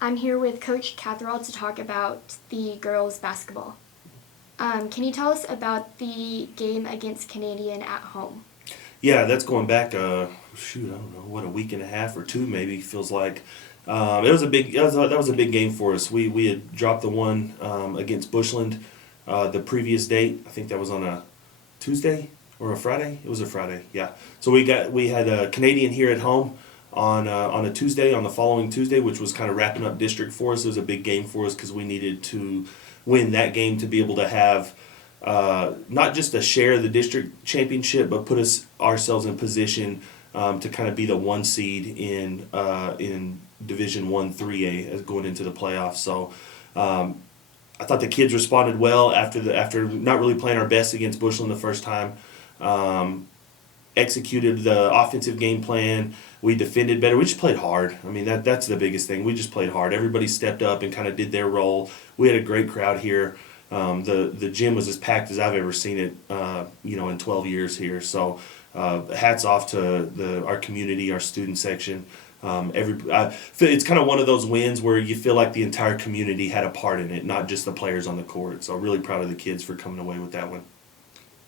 I'm here with Coach Catherall to talk about the girls' basketball. Can you tell us about the game against Canadian at home? Yeah, that's going back. I don't know, what, a week and a half or two maybe feels like. It was a big. That was a big game for us. We had dropped the one against Bushland the previous date. I think that was on a Tuesday or a Friday. It was a Friday. Yeah. So we had a Canadian here at home on a Tuesday, on the following Tuesday, which was kind of wrapping up district for us. It was a big game for us because we needed to win that game to be able to have not just a share of the district championship, but put ourselves in position to kind of be the one seed in Division 1 3A as going into the playoffs. So I thought the kids responded well after not really playing our best against Bushland the first time. Executed the offensive game plan. We defended better. We just played hard. I mean, that's the biggest thing. We just played hard. Everybody stepped up and kind of did their role. We had a great crowd here. The gym was as packed as I've ever seen it, in 12 years here. So hats off to our community, our student section. It's kind of one of those wins where you feel like the entire community had a part in it, not just the players on the court. So really proud of the kids for coming away with that one.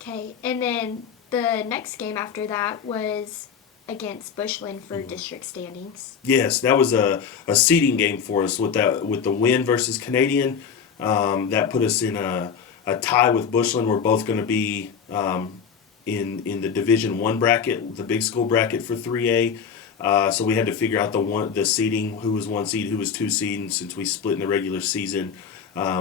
Okay, and then the next game after that was against Bushland for district standings. Yes, that was a seeding game for us with the win versus Canadian. That put us in a tie with Bushland. We're both going to be in the Division 1 bracket, the big school bracket for 3A. So we had to figure out the seeding, who was 1 seed, who was 2 seed, and since we split in the regular season,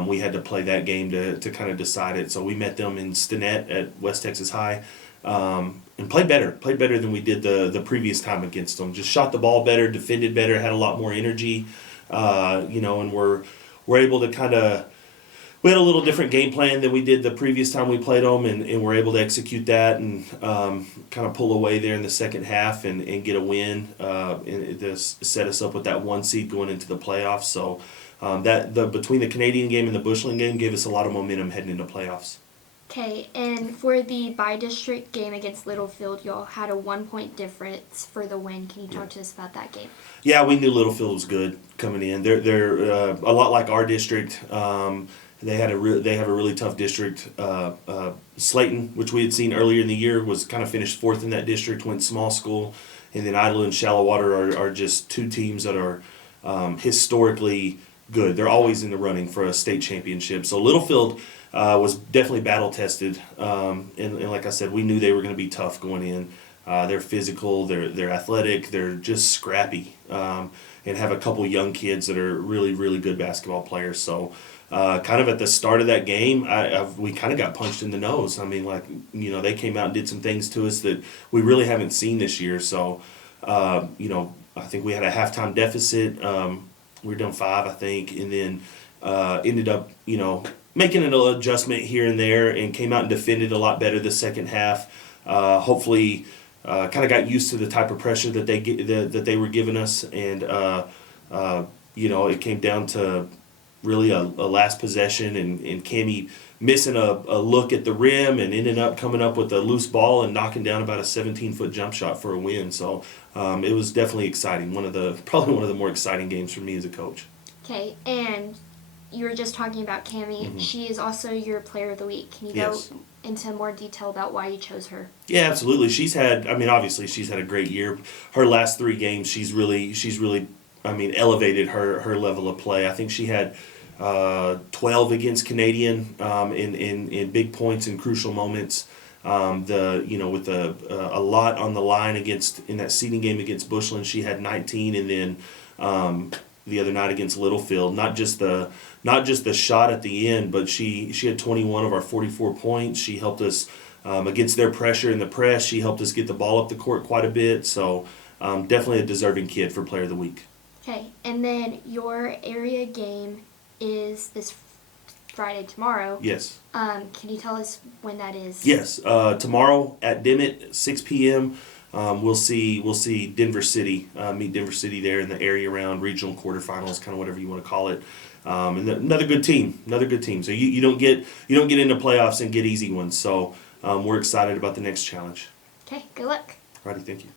we had to play that game to kind of decide it. So we met them in Stinnett at West Texas High. And played better than we did the previous time against them. Just shot the ball better, defended better, had a lot more energy, and we're able to we had a little different game plan than we did the previous time we played them, and we're able to execute that and kind of pull away there in the second half and get a win, and this set us up with that 1 seed going into the playoffs. So between the Canadian game and the Bushland game gave us a lot of momentum heading into playoffs. Okay, and for the by-district game against Littlefield, y'all had a 1-point difference for the win. Can you talk to us about that game? Yeah, we knew Littlefield was good coming in. They're a lot like our district. They have a really tough district. Slayton, which we had seen earlier in the year, was kind of finished 4th in that district, went small school, and then Idle and Shallowater are just 2 teams that are historically good. They're always in the running for a state championship. So Littlefield was definitely battle tested, and like I said, we knew they were going to be tough going in. They're physical, they're athletic, they're just scrappy, and have a couple young kids that are really, really good basketball players. So kind of at the start of that game, we kind of got punched in the nose. I mean, they came out and did some things to us that we really haven't seen this year. So I think we had a halftime deficit. We were down 5, I think, and then ended up making an adjustment here and there, and came out and defended a lot better the second half. Hopefully, kind of got used to the type of pressure that they were giving us, and it came down to really a last possession, and Cammie missing a look at the rim and ended up coming up with a loose ball and knocking down about a 17-foot jump shot for a win. So it was definitely exciting. Probably one of the more exciting games for me as a coach. Okay, and you were just talking about Cammie. Mm-hmm. She is also your player of the week. Can you go into more detail about why you chose her? Yeah, absolutely. Obviously she's had a great year. Her last 3 games, she's really elevated her level of play. I think she had 12 against Canadian in big points in crucial moments. With a lot on the line in that seeding game against Bushland, she had 19, and then the other night against Littlefield, not just the shot at the end, but she had 21 of our 44 points. She helped us against their pressure in the press. She helped us get the ball up the court quite a bit. So definitely a deserving kid for Player of the Week. Okay, and then your area game is this Friday, tomorrow. Yes. Can you tell us when that is? Yes, tomorrow at Dimmitt, 6 p.m. We'll see Denver City, meet Denver City there in the area around regional quarterfinals, kind of whatever you want to call it. And another good team. So you don't get into playoffs and get easy ones. So we're excited about the next challenge. Okay, good luck. Alrighty, thank you.